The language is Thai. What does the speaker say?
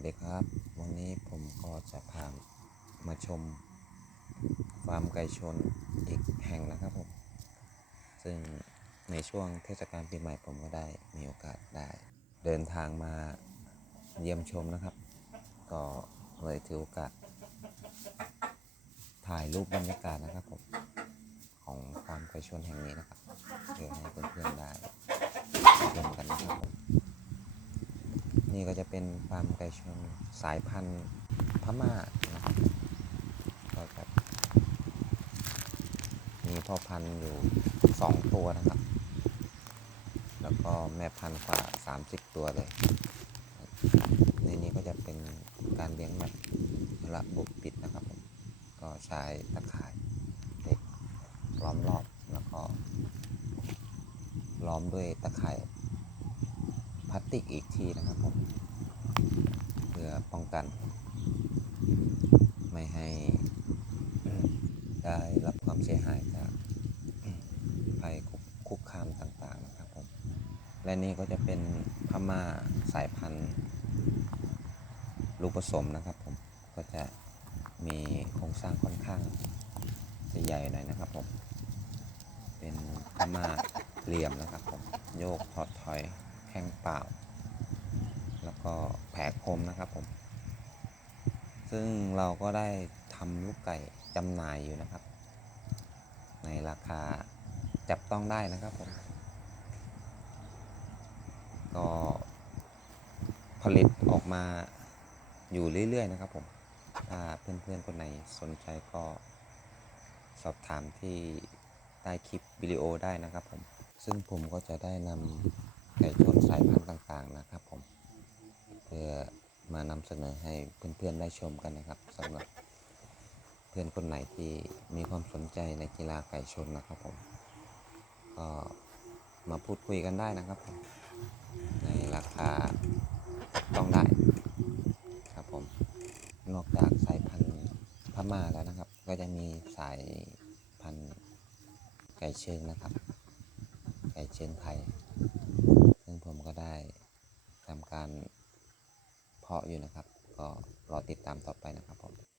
วัสดีครับ วันนี้ผมก็จะพามาชมฟาร์มไก่ชนอีกแห่งนะครับผม ซึ่งในช่วงเทศกาลปีใหม่ผมก็ได้มีโอกาสได้ เดินทางมาเยี่ยมชมนะครับ ก็เลยถือโอกาสถ่ายรูปบรรยากาศนะครับผม ของฟาร์มไก่ชนแห่งนี้นะครับเพื่อให้เพื่อนๆได้ชมกันนะครับผม นี่ก็จะเป็นฟาร์มไก่ชนสายพันธุ์พม่านะครับก็จะมีพ่อพันธุ์อยู่ 2 ตัวนะครับ แล้วก็แม่พันธุ์กว่า 30 ตัวเลย ในนี้ก็จะเป็นการเลี้ยงแบบระบบปิดนะครับผมก็ใช้ตะข่ายเหล็กล้อมรอบแล้วก็ล้อมด้วยตะข่าย พลาสติกอีกทีนะครับผมเพื่อป้องกัน ไม่ให้ได้รับความเสียหายจากภัยคุกคามต่างๆนะครับผมและนี่ก็จะเป็นพม่าสายพันธุ์ลูกผสมนะครับผมก็จะมีโครงสร้างค่อนข้างจะใหญ่หน่อยนะครับผมเป็นพม่าเหลี่ยมนะครับผมโยกถอดถอย แข้งเปล่า แล้วก็แผลคมนะครับผม ซึ่งเราก็ได้ทำลูกไก่จำหน่ายอยู่นะครับ ในราคาจับต้องได้นะครับผม ก็ผลิตออกมาอยู่เรื่อย ๆ นะครับผม ถ้าเพื่อนๆ คนไหนสนใจก็สอบถามที่ใต้คลิปวิดีโอได้นะครับผม ซึ่งผมก็จะได้นำ ไก่ชนสายพันธุ์ต่างๆนะครับผม เพื่อมานำเสนอให้เพื่อนๆได้ชมกันนะครับสำหรับเพื่อนคนไหนที่มีความสนใจในกีฬาไก่ชนนะครับผมก็มาพูดคุยกันได้นะครับผมในราคาต้องได้ครับผมนอกจากสายพันธุ์พม่าแล้วนะครับ ก็จะมีสายพันธุ์ไก่เชิงนะครับ ไก่เชิงไทย ผมก็ได้ทำการเพาะอยู่นะครับ ก็รอติดตามต่อไปนะครับผม